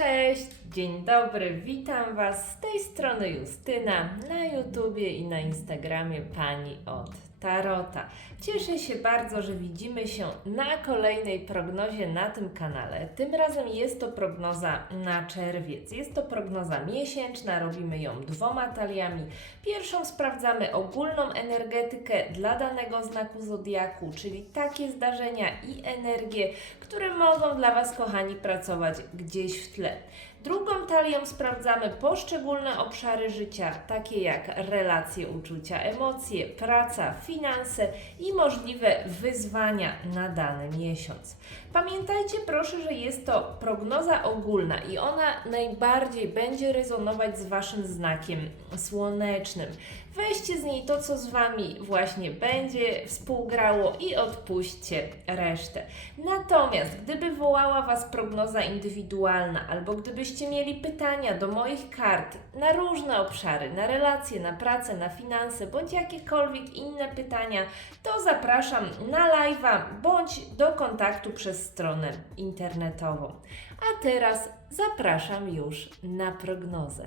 Cześć, dzień dobry, witam Was z tej strony Justyna na YouTubie i na Instagramie Pani od Tarota. Cieszę się bardzo, że widzimy się na kolejnej prognozie na tym kanale. Tym razem jest to prognoza na czerwiec. Jest to prognoza miesięczna, robimy ją dwoma taliami. Pierwszą sprawdzamy ogólną energetykę dla danego znaku zodiaku, czyli takie zdarzenia i energie, które mogą dla Was, kochani, pracować gdzieś w tle. Drugą talią sprawdzamy poszczególne obszary życia, takie jak relacje, uczucia, emocje, praca, finanse i możliwe wyzwania na dany miesiąc. Pamiętajcie proszę, że jest to prognoza ogólna i ona najbardziej będzie rezonować z Waszym znakiem słonecznym. Weźcie z niej to, co z Wami właśnie będzie współgrało i odpuśćcie resztę. Natomiast gdyby wołała Was prognoza indywidualna, albo gdybyście mieli pytania do moich kart na różne obszary, na relacje, na pracę, na finanse, bądź jakiekolwiek inne pytania, to zapraszam na live'a bądź do kontaktu przez stronę internetową. A teraz zapraszam już na prognozę.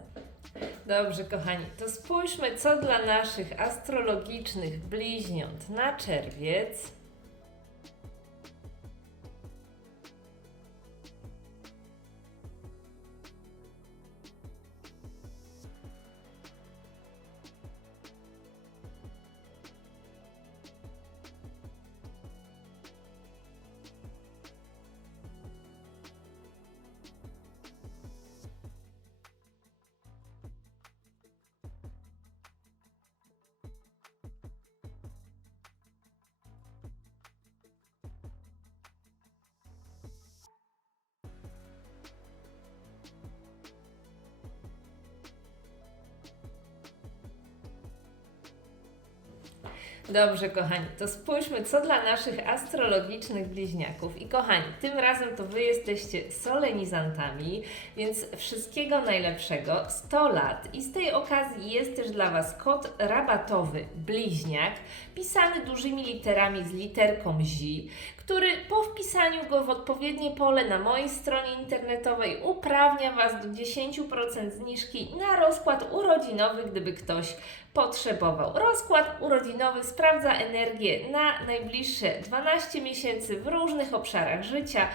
Dobrze, kochani, to spójrzmy, co dla naszych astrologicznych bliźniąt na czerwiec. Dobrze, kochani, to spójrzmy, co dla naszych astrologicznych bliźniaków. I kochani, tym razem to Wy jesteście solenizantami, więc wszystkiego najlepszego, 100 lat. I z tej okazji jest też dla Was kod rabatowy bliźniak, pisany dużymi literami z literką zi, który po wpisaniu go w odpowiednie pole na mojej stronie internetowej uprawnia Was do 10% zniżki na rozkład urodzinowy, gdyby ktoś potrzebował. Rozkład urodzinowy sprawdza energię na najbliższe 12 miesięcy w różnych obszarach życia.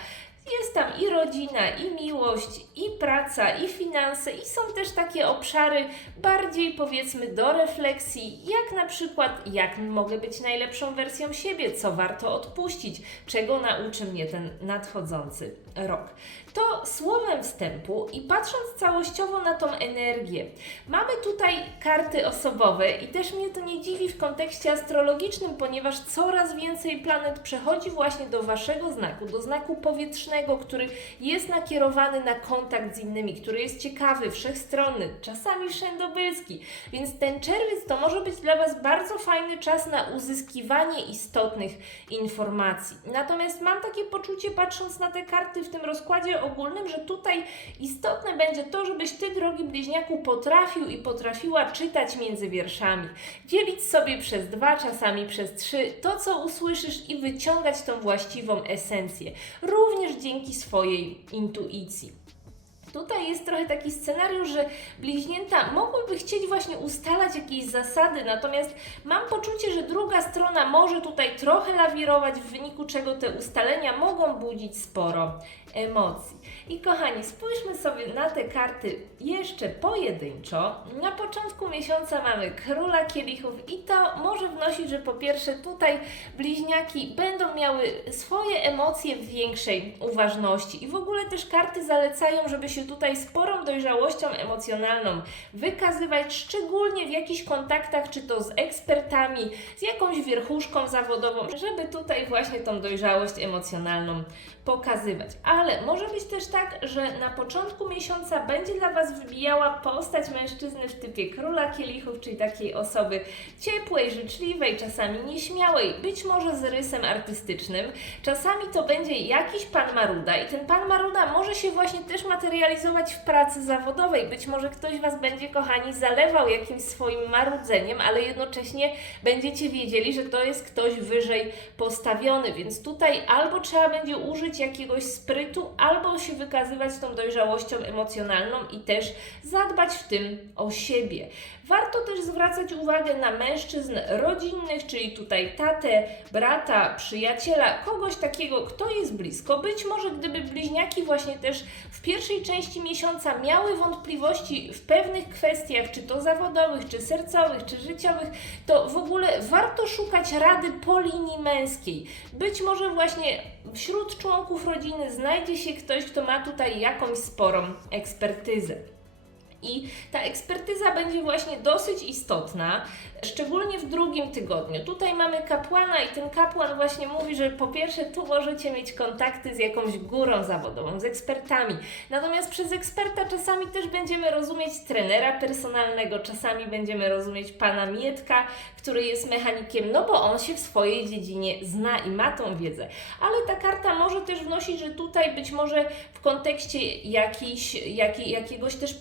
Jest tam i rodzina, i miłość, i praca, i finanse, i są też takie obszary bardziej powiedzmy do refleksji, jak na przykład, jak mogę być najlepszą wersją siebie, co warto odpuścić, czego nauczy mnie ten nadchodzący rok. To słowem wstępu i patrząc całościowo na tą energię, mamy tutaj karty osobowe i też mnie to nie dziwi w kontekście astrologicznym, ponieważ coraz więcej planet przechodzi właśnie do Waszego znaku, do znaku powietrznego, który jest nakierowany na kontakt z innymi, który jest ciekawy, wszechstronny, czasami wszędobylski. Więc ten czerwiec to może być dla Was bardzo fajny czas na uzyskiwanie istotnych informacji. Natomiast mam takie poczucie, patrząc na te karty w tym rozkładzie ogólnym, że tutaj istotne będzie to, żebyś Ty, drogi bliźniaku, potrafił i potrafiła czytać między wierszami, dzielić sobie przez dwa, czasami przez trzy to, co usłyszysz i wyciągać tą właściwą esencję, również dzięki swojej intuicji. Tutaj jest trochę taki scenariusz, że bliźnięta mogłyby chcieć właśnie ustalać jakieś zasady, natomiast mam poczucie, że druga strona może tutaj trochę lawirować, w wyniku czego te ustalenia mogą budzić sporo emocji. I kochani, spójrzmy sobie na te karty jeszcze pojedynczo. Na początku miesiąca mamy króla kielichów i to może wnosić, że po pierwsze tutaj bliźniaki będą miały swoje emocje w większej uważności i w ogóle też karty zalecają, żeby się tutaj sporą dojrzałością emocjonalną wykazywać, szczególnie w jakichś kontaktach, czy to z ekspertami, z jakąś wierchuszką zawodową, żeby tutaj właśnie tą dojrzałość emocjonalną pokazywać. Ale może być też tak, że na początku miesiąca będzie dla Was wybijała postać mężczyzny w typie króla kielichów, czyli takiej osoby ciepłej, życzliwej, czasami nieśmiałej, być może z rysem artystycznym. Czasami to będzie jakiś pan Maruda i ten pan Maruda może się właśnie też materializować w pracy zawodowej. Być może ktoś Was będzie, kochani, zalewał jakimś swoim marudzeniem, ale jednocześnie będziecie wiedzieli, że to jest ktoś wyżej postawiony, więc tutaj albo trzeba będzie użyć jakiegoś sprytu, albo się wykazywać tą dojrzałością emocjonalną i też zadbać w tym o siebie. Warto też zwracać uwagę na mężczyzn rodzinnych, czyli tutaj tatę, brata, przyjaciela, kogoś takiego, kto jest blisko. Być może gdyby bliźniaki właśnie też w pierwszej części miesiąca miały wątpliwości w pewnych kwestiach, czy to zawodowych, czy sercowych, czy życiowych, to w ogóle warto szukać rady po linii męskiej. Być może właśnie wśród członków rodziny znajdzie się ktoś, kto ma tutaj jakąś sporą ekspertyzę. I ta ekspertyza będzie właśnie dosyć istotna, szczególnie w drugim tygodniu. Tutaj mamy kapłana i ten kapłan właśnie mówi, że po pierwsze tu możecie mieć kontakty z jakąś górą zawodową, z ekspertami. Natomiast przez eksperta czasami też będziemy rozumieć trenera personalnego, czasami będziemy rozumieć pana Mietka, który jest mechanikiem, no bo on się w swojej dziedzinie zna i ma tą wiedzę. Ale ta karta może też wnosić, że tutaj być może w kontekście jakiejś, jakiej, jakiegoś też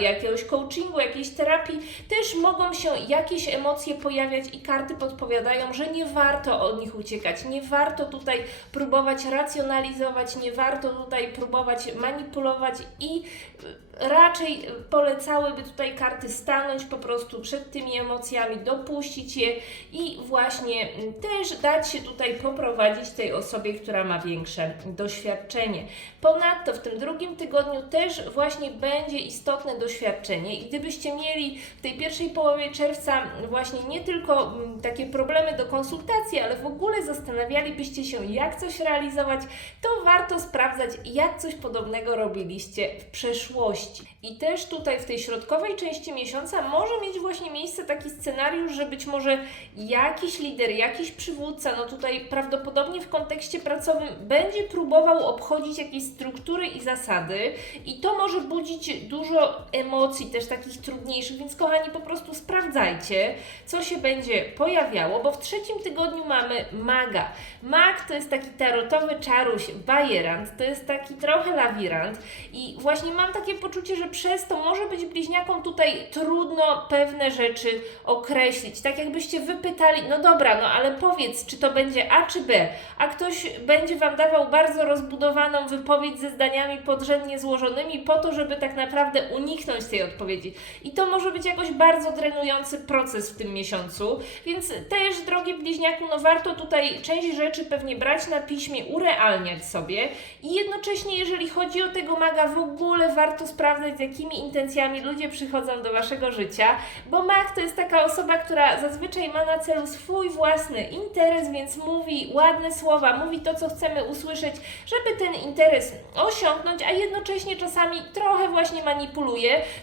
jakiegoś coachingu, jakiejś terapii też mogą się jakieś emocje pojawiać i karty podpowiadają, że nie warto od nich uciekać, nie warto tutaj próbować racjonalizować, nie warto tutaj próbować manipulować i y, raczej polecałyby tutaj karty stanąć po prostu przed tymi emocjami, dopuścić je i właśnie mm, też dać się tutaj poprowadzić tej osobie, która ma większe doświadczenie. Ponadto w tym drugim tygodniu też właśnie będzie istotne doświadczenie i gdybyście mieli w tej pierwszej połowie czerwca właśnie nie tylko mm, takie problemy do konsultacji, ale w ogóle zastanawialibyście się, jak coś realizować, to warto sprawdzać, jak coś podobnego robiliście w przeszłości. I też tutaj w tej środkowej części miesiąca może mieć właśnie miejsce taki scenariusz, że być może jakiś lider, jakiś przywódca, no tutaj prawdopodobnie w kontekście pracowym będzie próbował obchodzić jakieś struktury i zasady i to może budzić dużo emocji, też takich trudniejszych, więc kochani, po prostu sprawdzajcie, co się będzie pojawiało, bo w trzecim tygodniu mamy maga. Mag to jest taki tarotowy czaruś, bajerant, to jest taki trochę lawirant i właśnie mam takie poczucie, że przez to może być bliźniakom tutaj trudno pewne rzeczy określić. Tak jakbyście wypytali, no dobra, no ale powiedz, czy to będzie A czy B, a ktoś będzie Wam dawał bardzo rozbudowaną wypowiedź ze zdaniami podrzędnie złożonymi po to, żeby tak naprawdę uniknąć tej odpowiedzi. I to może być jakoś bardzo drenujący proces w tym miesiącu, więc też, drogi bliźniaku, no warto tutaj część rzeczy pewnie brać na piśmie, urealniać sobie i jednocześnie, jeżeli chodzi o tego maga, w ogóle warto sprawdzać, z jakimi intencjami ludzie przychodzą do Waszego życia, bo mag to jest taka osoba, która zazwyczaj ma na celu swój własny interes, więc mówi ładne słowa, mówi to, co chcemy usłyszeć, żeby ten interes osiągnąć, a jednocześnie czasami trochę właśnie manipuluje.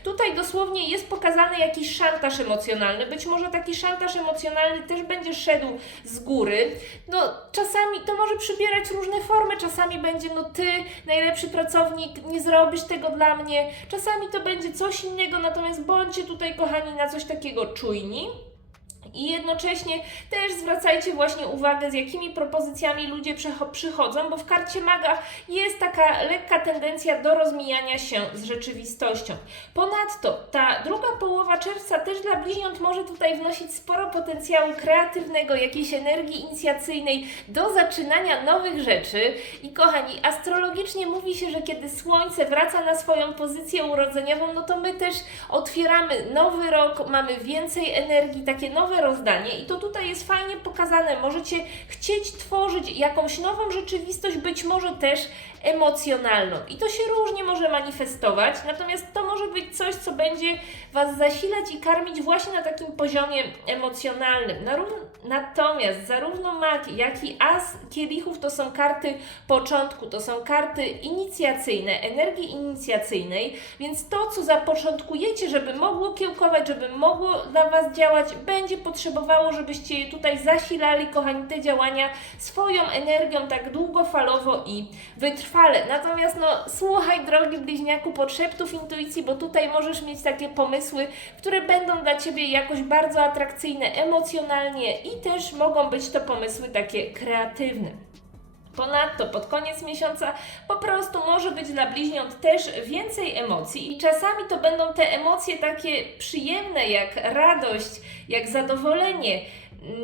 Tutaj dosłownie jest pokazany jakiś szantaż emocjonalny. Być może taki szantaż emocjonalny też będzie szedł z góry. No, czasami to może przybierać różne formy, czasami będzie, no ty, najlepszy pracownik, nie zrobisz tego dla mnie, czasami to będzie coś innego, natomiast bądźcie tutaj, kochani, na coś takiego czujni. I jednocześnie też zwracajcie właśnie uwagę, z jakimi propozycjami ludzie przychodzą, bo w karcie maga jest taka lekka tendencja do rozmijania się z rzeczywistością. Ponadto ta druga połowa czerwca też dla bliźniąt może tutaj wnosić sporo potencjału kreatywnego, jakiejś energii inicjacyjnej do zaczynania nowych rzeczy. I kochani, astrologicznie mówi się, że kiedy Słońce wraca na swoją pozycję urodzeniową, no to my też otwieramy nowy rok, mamy więcej energii, takie nowe rozdanie i to tutaj jest fajnie pokazane. Możecie chcieć tworzyć jakąś nową rzeczywistość, być może też emocjonalną. I to się różnie może manifestować, natomiast to może być coś, co będzie Was zasilać i karmić właśnie na takim poziomie emocjonalnym. Natomiast zarówno mag, jak i as kielichów to są karty początku, to są karty inicjacyjne, energii inicjacyjnej, więc to, co zapoczątkujecie, żeby mogło kiełkować, żeby mogło dla Was działać, będzie potrzebowało, żebyście je tutaj zasilali, kochani, te działania swoją energią tak długofalowo i wytrwale. Natomiast no, słuchaj, drogi bliźniaku, podszeptów intuicji, bo tutaj możesz mieć takie pomysły, które będą dla Ciebie jakoś bardzo atrakcyjne emocjonalnie i też mogą być to pomysły takie kreatywne. Ponadto pod koniec miesiąca po prostu może być dla bliźniąt też więcej emocji i czasami to będą te emocje takie przyjemne jak radość, jak zadowolenie,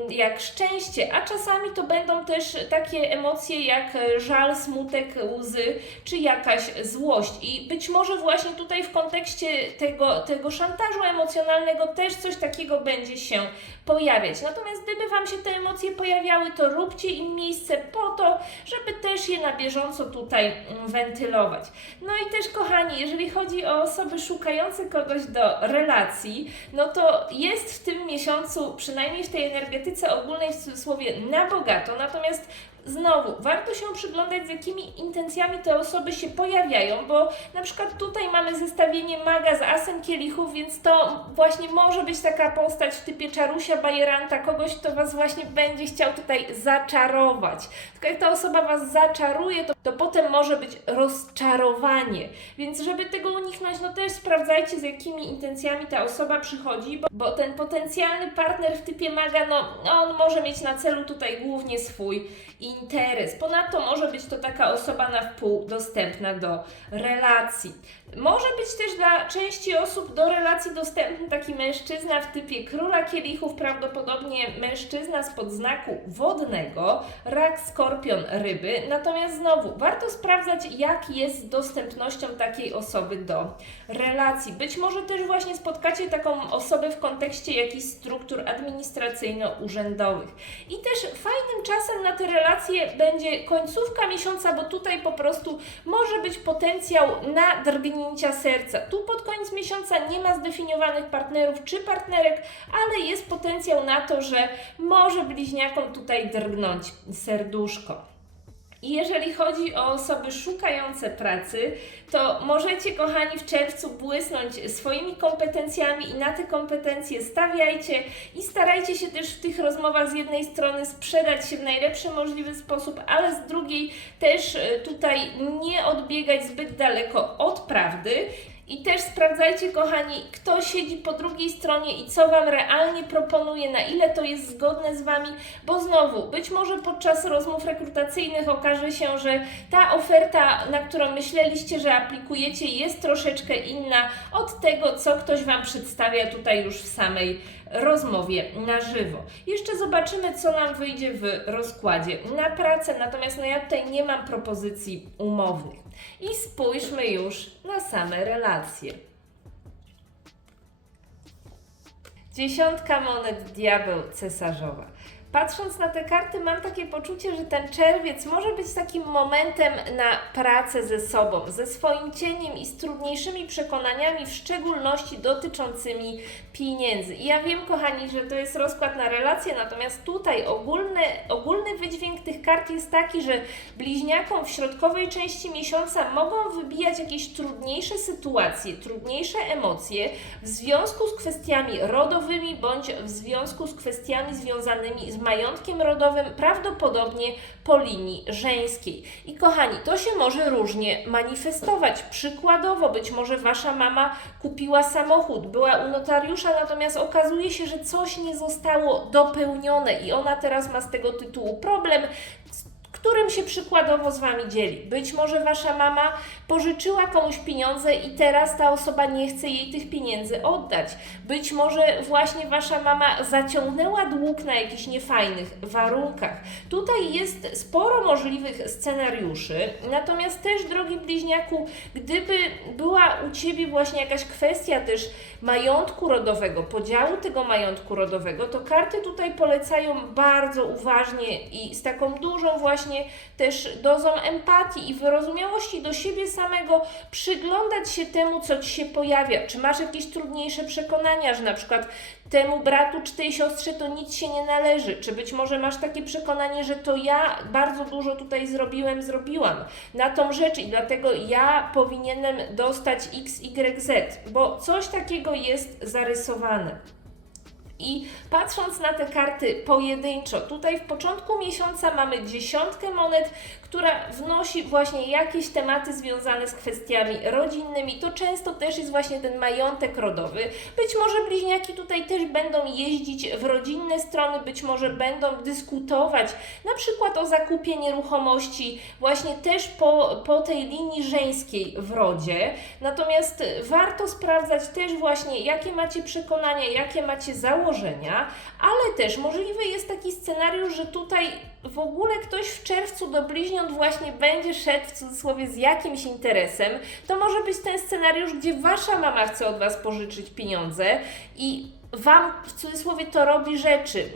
jak szczęście, a czasami to będą też takie emocje jak e, żal, smutek, łzy czy jakaś złość. I być może właśnie tutaj w kontekście tego, tego szantażu emocjonalnego też coś takiego będzie się pojawiać. Natomiast gdyby Wam się te emocje pojawiały, to róbcie im miejsce po to, żeby też je na bieżąco tutaj mm, wentylować. No i też, kochani, jeżeli chodzi o osoby szukające kogoś do relacji, no to jest w tym miesiącu, przynajmniej w tej energetyce ogólnej w cudzysłowie, na bogato. Natomiast Znowu, warto się przyglądać, z jakimi intencjami te osoby się pojawiają, bo na przykład tutaj mamy zestawienie maga z asem kielichów, więc to właśnie może być taka postać w typie czarusia, bajeranta, kogoś, kto Was właśnie będzie chciał tutaj zaczarować. Tylko jak ta osoba Was zaczaruje, to, to potem może być rozczarowanie. Więc żeby tego uniknąć, no też sprawdzajcie, z jakimi intencjami ta osoba przychodzi, bo, bo ten potencjalny partner w typie maga, no on może mieć na celu tutaj głównie swój interes. Ponadto może być to taka osoba na wpół dostępna do relacji. Może być też dla części osób do relacji dostępny taki mężczyzna w typie króla kielichów, prawdopodobnie mężczyzna spod znaku wodnego, rak, skorpion, ryby. Natomiast znowu, warto sprawdzać, jak jest z dostępnością takiej osoby do relacji. Być może też właśnie spotkacie taką osobę w kontekście jakichś struktur administracyjno-urzędowych. I też fajnym czasem na te relacje będzie końcówka miesiąca, bo tutaj po prostu może być potencjał na drgnięcia serca. Tu pod koniec miesiąca nie ma zdefiniowanych partnerów czy partnerek, ale jest potencjał na to, że może bliźniakom tutaj drgnąć serduszko. I jeżeli chodzi o osoby szukające pracy, to możecie, kochani, w czerwcu błysnąć swoimi kompetencjami i na te kompetencje stawiajcie i starajcie się też w tych rozmowach z jednej strony sprzedać się w najlepszy możliwy sposób, ale z drugiej też e, tutaj nie odbiegać zbyt daleko od prawdy. I też sprawdzajcie, kochani, kto siedzi po drugiej stronie i co Wam realnie proponuje, na ile to jest zgodne z Wami, bo znowu, być może podczas rozmów rekrutacyjnych okaże się, że ta oferta, na którą myśleliście, że aplikujecie, jest troszeczkę inna od tego, co ktoś Wam przedstawia tutaj już w samej rozmowie na żywo. Jeszcze zobaczymy, co nam wyjdzie w rozkładzie na pracę, natomiast no ja tutaj nie mam propozycji umownych. I spójrzmy już na same relacje. Dziesiątka monet, diabeł, cesarzowa. Patrząc na te karty, mam takie poczucie, że ten czerwiec może być takim momentem na pracę ze sobą, ze swoim cieniem i z trudniejszymi przekonaniami, w szczególności dotyczącymi pieniędzy. I ja wiem, kochani, że to jest rozkład na relacje, natomiast tutaj ogólny, ogólny wydźwięk tych kart jest taki, że bliźniakom w środkowej części miesiąca mogą wybijać jakieś trudniejsze sytuacje, trudniejsze emocje w związku z kwestiami rodowymi bądź w związku z kwestiami związanymi z majątkiem rodowym, prawdopodobnie po linii żeńskiej. I kochani, to się może różnie manifestować. Przykładowo, być może wasza mama kupiła samochód, była u notariusza, natomiast okazuje się, że coś nie zostało dopełnione i ona teraz ma z tego tytułu problem którym się przykładowo z Wami dzieli. Być może Wasza mama pożyczyła komuś pieniądze i teraz ta osoba nie chce jej tych pieniędzy oddać. Być może właśnie Wasza mama zaciągnęła dług na jakichś niefajnych warunkach. Tutaj jest sporo możliwych scenariuszy, natomiast też, drogi bliźniaku, gdyby była u Ciebie właśnie jakaś kwestia też majątku rodowego, podziału tego majątku rodowego, to karty tutaj polecają bardzo uważnie i z taką dużą właśnie też dozą empatii i wyrozumiałości do siebie samego przyglądać się temu, co Ci się pojawia. Czy masz jakieś trudniejsze przekonania, że na przykład temu bratu czy tej siostrze to nic się nie należy? Czy być może masz takie przekonanie, że to ja bardzo dużo tutaj zrobiłem, zrobiłam na tą rzecz i dlatego ja powinienem dostać X, Y, Z, bo coś takiego jest zarysowane. I patrząc na te karty pojedynczo, tutaj w początku miesiąca mamy dziesiątkę monet, która wnosi właśnie jakieś tematy związane z kwestiami rodzinnymi. To często też jest właśnie ten majątek rodowy. Być może bliźniaki tutaj też będą jeździć w rodzinne strony, być może będą dyskutować na przykład o zakupie nieruchomości właśnie też po, po tej linii żeńskiej w rodzie. Natomiast warto sprawdzać też właśnie, jakie macie przekonania, jakie macie założenia, ale też możliwy jest taki scenariusz, że tutaj w ogóle ktoś w czerwcu do bliźniąt właśnie będzie szedł w cudzysłowie z jakimś interesem. To może być ten scenariusz, gdzie wasza mama chce od was pożyczyć pieniądze i Wam w cudzysłowie to robi rzeczy,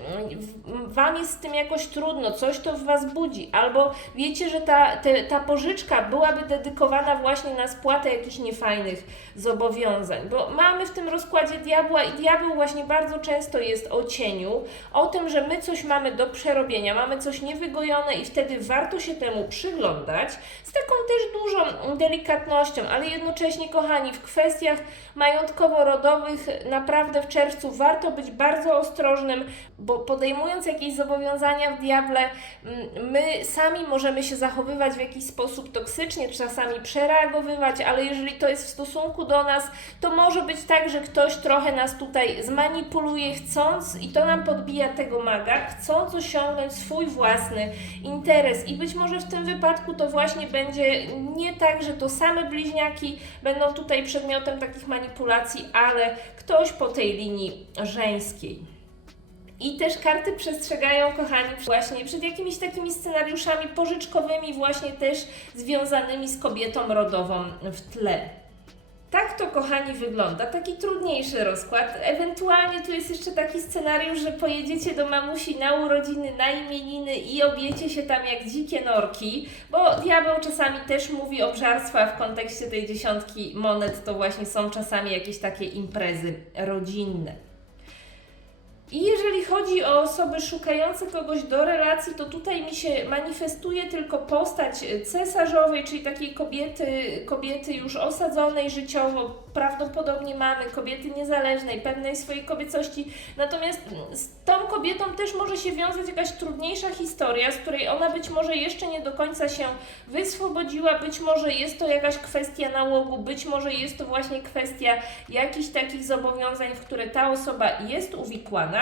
Wam jest z tym jakoś trudno, coś to w Was budzi, albo wiecie, że ta, te, ta pożyczka byłaby dedykowana właśnie na spłatę jakichś niefajnych zobowiązań, bo mamy w tym rozkładzie diabła i diabeł właśnie bardzo często jest o cieniu, o tym, że my coś mamy do przerobienia, mamy coś niewygojone i wtedy warto się temu przyglądać z taką też dużą delikatnością, ale jednocześnie, kochani, w kwestiach majątkowo-rodowych naprawdę w czerwcu warto być bardzo ostrożnym, bo podejmując jakieś zobowiązania w diable, mm, my sami możemy się zachowywać w jakiś sposób toksycznie, czasami przereagowywać, ale jeżeli to jest w stosunku do nas, to może być tak, że ktoś trochę nas tutaj zmanipuluje, chcąc, i to nam podbija tego maga, chcąc osiągnąć swój własny interes. I być może w tym wypadku to właśnie będzie nie tak, że to same bliźniaki będą tutaj przedmiotem takich manipulacji, ale ktoś po tej linii żeńskiej. I też karty przestrzegają, kochani, właśnie przed jakimiś takimi scenariuszami pożyczkowymi, właśnie też związanymi z kobietą rodową w tle. Tak to, kochani, wygląda. Taki trudniejszy rozkład. Ewentualnie tu jest jeszcze taki scenariusz, że pojedziecie do mamusi na urodziny, na imieniny i objecie się tam jak dzikie norki, bo diabeł czasami też mówi obżarstwa w kontekście tej dziesiątki monet. To właśnie są czasami jakieś takie imprezy rodzinne. I jeżeli chodzi o osoby szukające kogoś do relacji, to tutaj mi się manifestuje tylko postać cesarzowej, czyli takiej kobiety, kobiety już osadzonej życiowo, prawdopodobnie mamy, kobiety niezależnej, pewnej swojej kobiecości. Natomiast z tą kobietą też może się wiązać jakaś trudniejsza historia, z której ona być może jeszcze nie do końca się wyswobodziła, być może jest to jakaś kwestia nałogu, być może jest to właśnie kwestia jakichś takich zobowiązań, w które ta osoba jest uwikłana.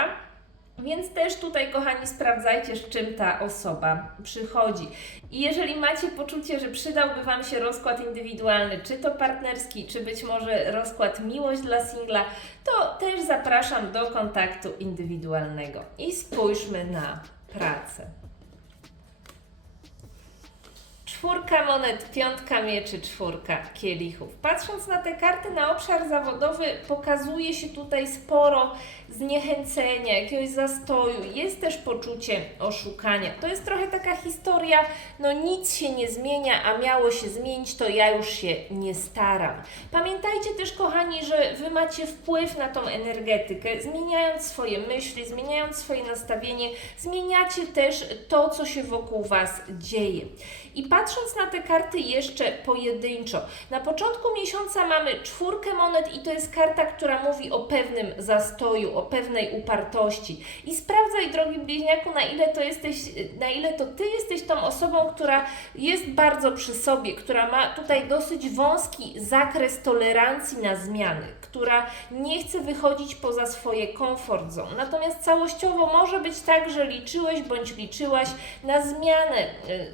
Więc też tutaj, kochani, sprawdzajcie, z czym ta osoba przychodzi. I jeżeli macie poczucie, że przydałby Wam się rozkład indywidualny, czy to partnerski, czy być może rozkład miłość dla singla, to też zapraszam do kontaktu indywidualnego. I spójrzmy na pracę. Czwórka monet, piątka mieczy, czwórka kielichów. Patrząc na te karty na obszar zawodowy, pokazuje się tutaj sporo zniechęcenia, jakiegoś zastoju. Jest też poczucie oszukania. To jest trochę taka historia, no nic się nie zmienia, a miało się zmienić, to ja już się nie staram. Pamiętajcie też, kochani, że Wy macie wpływ na tą energetykę, zmieniając swoje myśli, zmieniając swoje nastawienie, zmieniacie też to, co się wokół Was dzieje. I patrząc na te karty jeszcze pojedynczo, na początku miesiąca mamy czwórkę monet i to jest karta, która mówi o pewnym zastoju, o pewnej upartości. I sprawdzaj, drogi bliźniaku, na ile to jesteś, na ile to Ty jesteś tą osobą, która jest bardzo przy sobie, która ma tutaj dosyć wąski zakres tolerancji na zmiany, która nie chce wychodzić poza swoje comfort zone. Natomiast całościowo może być tak, że liczyłeś bądź liczyłaś na zmianę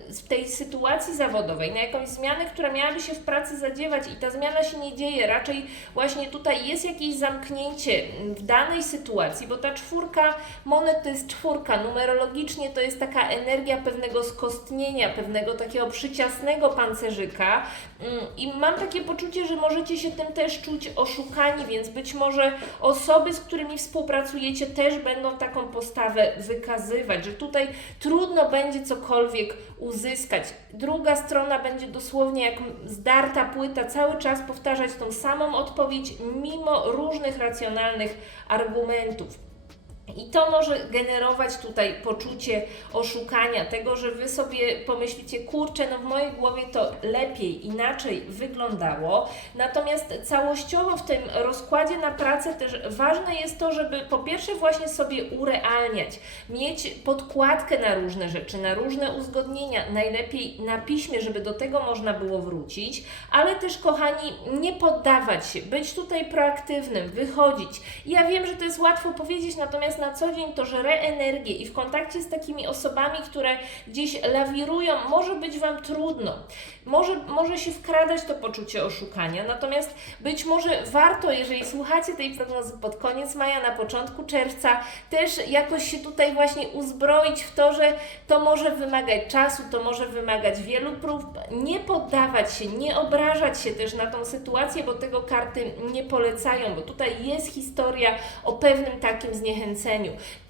y, w tej sytuacji zawodowej, na jakąś zmianę, która miałaby się w pracy zadziewać i ta zmiana się nie dzieje. Raczej właśnie tutaj jest jakieś zamknięcie w danej sytuacji, bo ta czwórka monet to jest czwórka. Numerologicznie to jest taka energia pewnego skostnienia, pewnego takiego przyciasnego pancerzyka. Mm, I mam takie poczucie, że możecie się tym też czuć oszukani, więc być może osoby, z którymi współpracujecie, też będą taką postawę wykazywać, że tutaj trudno będzie cokolwiek uzyskać. Druga strona będzie dosłownie jak zdarta płyta, cały czas powtarzać tą samą odpowiedź, mimo różnych racjonalnych argumentów. I to może generować tutaj poczucie oszukania, tego, że wy sobie pomyślicie, kurczę, no w mojej głowie to lepiej, inaczej wyglądało. Natomiast całościowo w tym rozkładzie na pracę też ważne jest to, żeby po pierwsze właśnie sobie urealniać, mieć podkładkę na różne rzeczy, na różne uzgodnienia, najlepiej na piśmie, żeby do tego można było wrócić, ale też kochani, nie poddawać się, być tutaj proaktywnym, wychodzić. Ja wiem, że to jest łatwo powiedzieć, natomiast na co dzień to żre energię i w kontakcie z takimi osobami, które gdzieś lawirują, może być Wam trudno. Może, może się wkradać to poczucie oszukania, natomiast być może warto, jeżeli słuchacie tej prognozy pod koniec maja, na początku czerwca, też jakoś się tutaj właśnie uzbroić w to, że to może wymagać czasu, to może wymagać wielu prób, nie poddawać się, nie obrażać się też na tą sytuację, bo tego karty nie polecają, bo tutaj jest historia o pewnym takim zniechęceniu.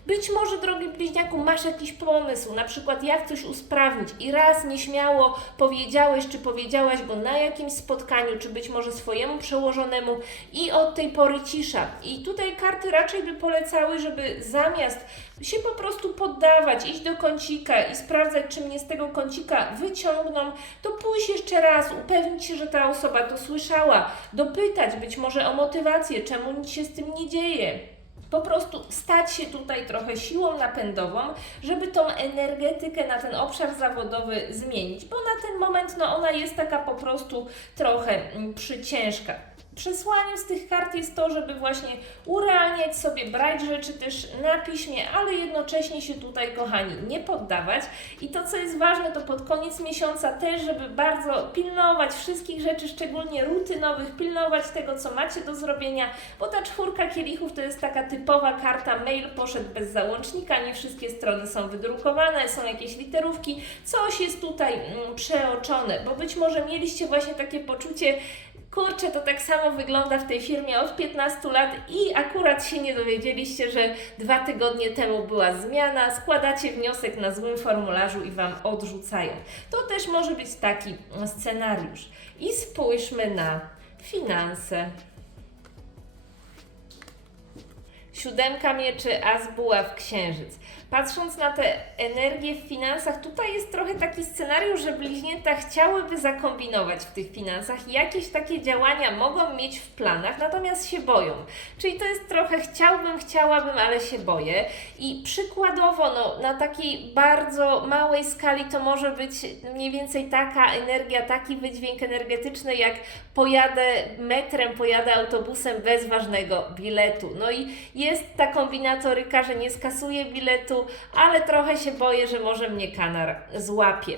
Być może, drogi bliźniaku, masz jakiś pomysł, na przykład jak coś usprawnić. I raz nieśmiało powiedziałeś czy powiedziałaś go na jakimś spotkaniu, czy być może swojemu przełożonemu. I od tej pory cisza. I tutaj karty raczej by polecały, żeby zamiast się po prostu poddawać, iść do kącika i sprawdzać, czy mnie z tego kącika wyciągną, to pójść jeszcze raz, upewnić się, że ta osoba to słyszała, dopytać być może o motywację, czemu nic się z tym nie dzieje po prostu stać się tutaj trochę siłą napędową, żeby tą energetykę na ten obszar zawodowy zmienić, bo na ten moment no, ona jest taka po prostu trochę mm, przyciężka. Przesłaniem z tych kart jest to, żeby właśnie urealniać sobie, brać rzeczy też na piśmie, ale jednocześnie się tutaj, kochani, nie poddawać. I to, co jest ważne, to pod koniec miesiąca też, żeby bardzo pilnować wszystkich rzeczy, szczególnie rutynowych, pilnować tego, co macie do zrobienia, bo ta czwórka kielichów to jest taka typowa karta mail poszedł bez załącznika, nie wszystkie strony są wydrukowane, są jakieś literówki, coś jest tutaj mm, przeoczone, bo być może mieliście właśnie takie poczucie, kurczę, to tak samo wygląda w tej firmie od 15 lat i akurat się nie dowiedzieliście, że dwa tygodnie temu była zmiana, składacie wniosek na złym formularzu i Wam odrzucają. To też może być taki scenariusz. I spójrzmy na finanse. Siódemka mieczy, as buław, księżyc. Patrząc na tę energię w finansach, tutaj jest trochę taki scenariusz, że bliźnięta chciałyby zakombinować w tych finansach. Jakieś takie działania mogą mieć w planach, natomiast się boją. Czyli to jest trochę chciałbym, chciałabym, ale się boję. I przykładowo, no, na takiej bardzo małej skali to może być mniej więcej taka energia, taki wydźwięk energetyczny, jak pojadę metrem, pojadę autobusem bez ważnego biletu. No i jest ta kombinatoryka, że nie skasuję biletu, ale trochę się boję, że może mnie kanar złapie.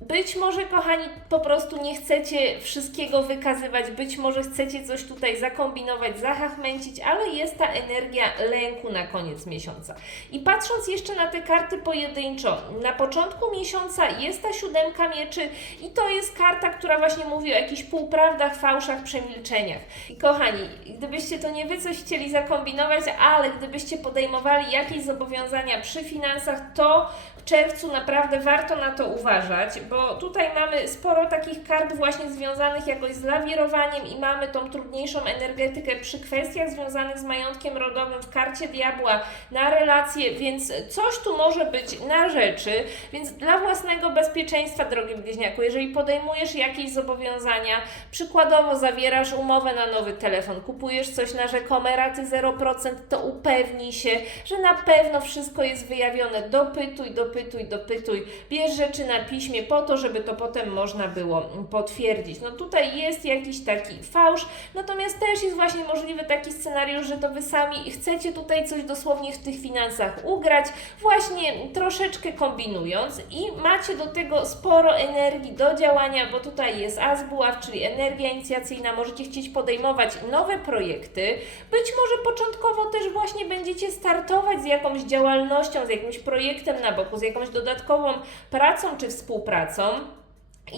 Być może, kochani, po prostu nie chcecie wszystkiego wykazywać, być może chcecie coś tutaj zakombinować, zahachmęcić, ale jest ta energia lęku na koniec miesiąca. I patrząc jeszcze na te karty pojedynczo, na początku miesiąca jest ta siódemka mieczy i to jest karta, która właśnie mówi o jakichś półprawdach, fałszach, przemilczeniach. I kochani, gdybyście to nie wy coś chcieli zakombinować, ale gdybyście podejmowali jakieś zobowiązania przy finansach, to czerwcu naprawdę warto na to uważać, bo tutaj mamy sporo takich kart właśnie związanych jakoś z lawirowaniem i mamy tą trudniejszą energetykę przy kwestiach związanych z majątkiem rodowym w karcie diabła na relacje, więc coś tu może być na rzeczy, więc dla własnego bezpieczeństwa, drogi bliźniaku, jeżeli podejmujesz jakieś zobowiązania, przykładowo zawierasz umowę na nowy telefon, kupujesz coś na rzekome raty 0%, to upewnij się, że na pewno wszystko jest wyjawione. Dopytuj, dopytuj, dopytuj, bierz rzeczy na piśmie po to, żeby to potem można było potwierdzić. No tutaj jest jakiś taki fałsz, natomiast też jest właśnie możliwy taki scenariusz, że to Wy sami chcecie tutaj coś dosłownie w tych finansach ugrać, właśnie troszeczkę kombinując i macie do tego sporo energii do działania, bo tutaj jest Azbuław, czyli energia inicjacyjna, możecie chcieć podejmować nowe projekty, być może początkowo też właśnie będziecie startować z jakąś działalnością, z jakimś projektem na boku, z jakąś dodatkową pracą czy współpracą.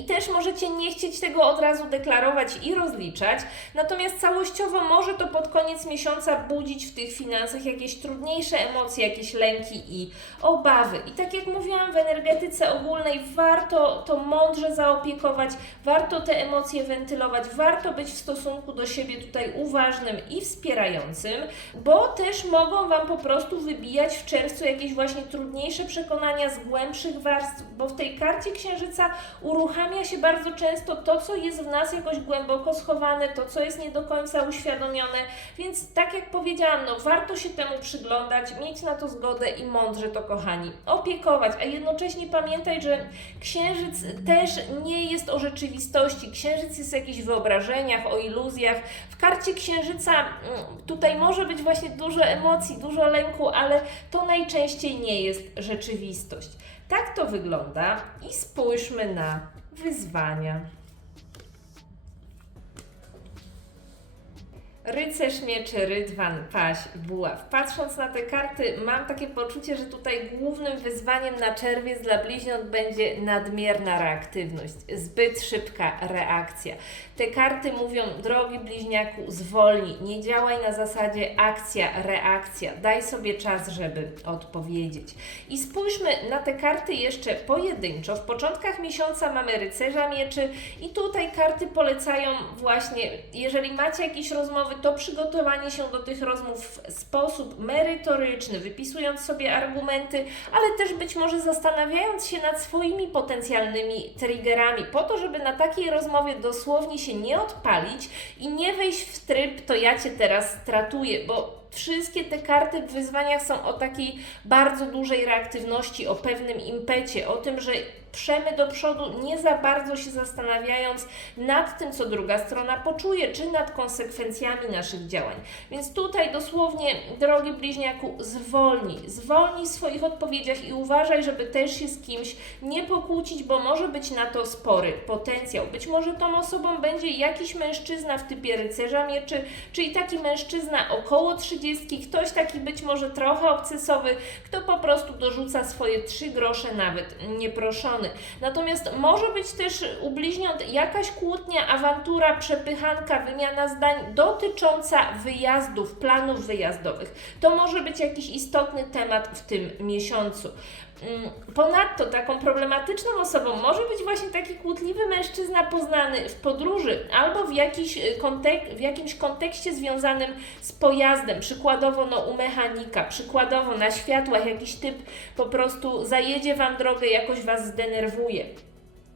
I też możecie nie chcieć tego od razu deklarować i rozliczać, natomiast całościowo może to pod koniec miesiąca budzić w tych finansach jakieś trudniejsze emocje, jakieś lęki i obawy. I tak jak mówiłam, w energetyce ogólnej warto to mądrze zaopiekować, warto te emocje wentylować, warto być w stosunku do siebie tutaj uważnym i wspierającym, bo też mogą Wam po prostu wybijać w czerwcu jakieś właśnie trudniejsze przekonania z głębszych warstw, bo w tej karcie księżyca uruchamia się bardzo często to, co jest w nas jakoś głęboko schowane, to, co jest nie do końca uświadomione, więc tak jak powiedziałam, no warto się temu przyglądać, mieć na to zgodę i mądrze to, kochani, opiekować, a jednocześnie pamiętaj, że księżyc też nie jest o rzeczywistości, księżyc jest o jakichś wyobrażeniach, o iluzjach. W karcie księżyca mm, tutaj może być właśnie dużo emocji, dużo lęku, ale to najczęściej nie jest rzeczywistość. Tak to wygląda i spójrzmy na wyzwania. Rycerz mieczy, rydwan, paź, buław. Patrząc na te karty, mam takie poczucie, że tutaj głównym wyzwaniem na czerwiec dla bliźniąt będzie nadmierna reaktywność, zbyt szybka reakcja. Te karty mówią, drogi bliźniaku, zwolnij, nie działaj na zasadzie akcja, reakcja, daj sobie czas, żeby odpowiedzieć. I spójrzmy na te karty jeszcze pojedynczo. W początkach miesiąca mamy rycerza mieczy i tutaj karty polecają właśnie, jeżeli macie jakieś rozmowy, to przygotowanie się do tych rozmów w sposób merytoryczny, wypisując sobie argumenty, ale też być może zastanawiając się nad swoimi potencjalnymi triggerami, po to, żeby na takiej rozmowie dosłownie się nie odpalić i nie wejść w tryb, to ja Cię teraz tratuję, bo wszystkie te karty w wyzwaniach są o takiej bardzo dużej reaktywności, o pewnym impecie, o tym, że przemy do przodu, nie za bardzo się zastanawiając nad tym, co druga strona poczuje, czy nad konsekwencjami naszych działań. Więc tutaj dosłownie, drogi bliźniaku, zwolnij, zwolnij w swoich odpowiedziach i uważaj, żeby też się z kimś nie pokłócić, bo może być na to spory potencjał. Być może tą osobą będzie jakiś mężczyzna w typie rycerza mieczy, czyli taki mężczyzna około 30, ktoś taki być może trochę obcesowy, kto po prostu dorzuca swoje trzy grosze nawet nieproszony. Natomiast może być też u bliźniąt jakaś kłótnia, awantura, przepychanka, wymiana zdań dotycząca wyjazdów, planów wyjazdowych. To może być jakiś istotny temat w tym miesiącu. Mm, Ponadto taką problematyczną osobą może być właśnie taki kłótliwy mężczyzna poznany w podróży albo w, jakiś y, kontek- w jakimś kontekście związanym z pojazdem, przykładowo no, u mechanika, przykładowo na światłach jakiś typ po prostu zajedzie Wam drogę, jakoś Was zdenerwuje.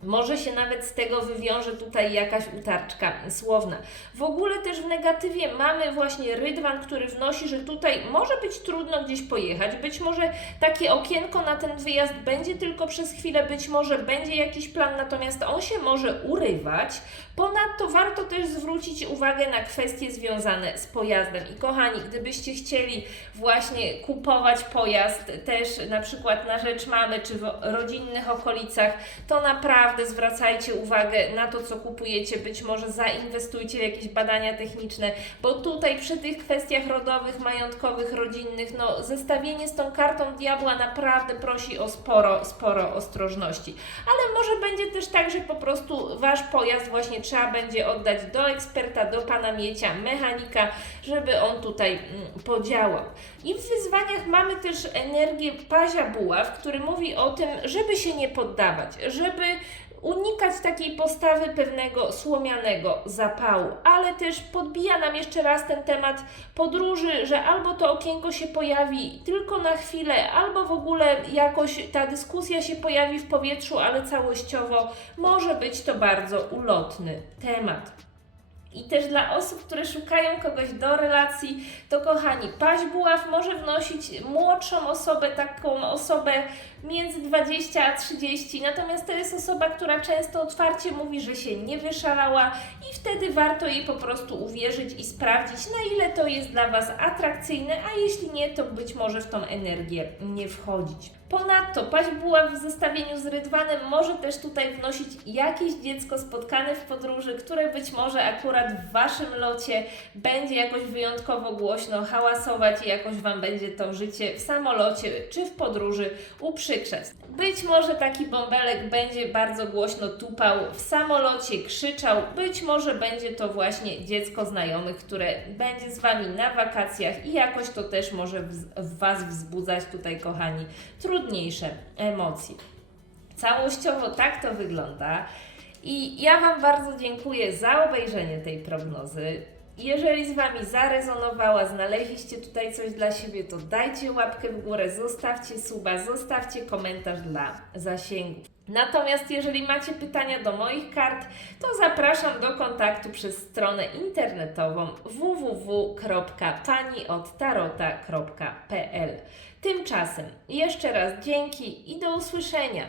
Może się nawet z tego wywiąże tutaj jakaś utarczka słowna. W ogóle też w negatywie mamy właśnie rydwan, który wnosi, że tutaj może być trudno gdzieś pojechać. Być może takie okienko na ten wyjazd będzie tylko przez chwilę, być może będzie jakiś plan, natomiast on się może urywać. Ponadto warto też zwrócić uwagę na kwestie związane z pojazdem. I kochani, gdybyście chcieli właśnie kupować pojazd też na przykład na rzecz mamy czy w rodzinnych okolicach, to naprawdę zwracajcie uwagę na to, co kupujecie. Być może zainwestujcie w jakieś badania techniczne, bo tutaj przy tych kwestiach rodowych, majątkowych, rodzinnych, no zestawienie z tą kartą diabła naprawdę prosi o sporo, sporo ostrożności. Ale może będzie też tak, że po prostu Wasz pojazd właśnie trzeba będzie oddać do eksperta, do Pana Miecia, mechanika, żeby on tutaj mm, podziałał. I w wyzwaniach mamy też energię Pazia Buław, który mówi o tym, żeby się nie poddawać, żeby unikać takiej postawy pewnego słomianego zapału, ale też podbija nam jeszcze raz ten temat podróży, że albo to okienko się pojawi tylko na chwilę, albo w ogóle jakoś ta dyskusja się pojawi w powietrzu, ale całościowo może być to bardzo ulotny temat. I też dla osób, które szukają kogoś do relacji, to kochani, paź buław może wnosić młodszą osobę, taką osobę między 20 a 30, natomiast to jest osoba, która często otwarcie mówi, że się nie wyszalała i wtedy warto jej po prostu uwierzyć i sprawdzić, na ile to jest dla Was atrakcyjne, a jeśli nie, to być może w tą energię nie wchodzić. Ponadto paź buław w zestawieniu z rydwanem może też tutaj wnosić jakieś dziecko spotkane w podróży, które być może akurat w Waszym locie będzie jakoś wyjątkowo głośno hałasować i jakoś Wam będzie to życie w samolocie czy w podróży uprzyjemniać przykrzeć. Być może taki bąbelek będzie bardzo głośno tupał w samolocie, krzyczał. Być może będzie to właśnie dziecko znajomych, które będzie z Wami na wakacjach i jakoś to też może w Was wzbudzać tutaj, kochani, trudniejsze emocje. Całościowo tak to wygląda. I ja Wam bardzo dziękuję za obejrzenie tej prognozy. Jeżeli z Wami zarezonowała, znaleźliście tutaj coś dla siebie, to dajcie łapkę w górę, zostawcie suba, zostawcie komentarz dla zasięgu. Natomiast jeżeli macie pytania do moich kart, to zapraszam do kontaktu przez stronę internetową www.paniodtarota.pl. Tymczasem jeszcze raz dzięki i do usłyszenia.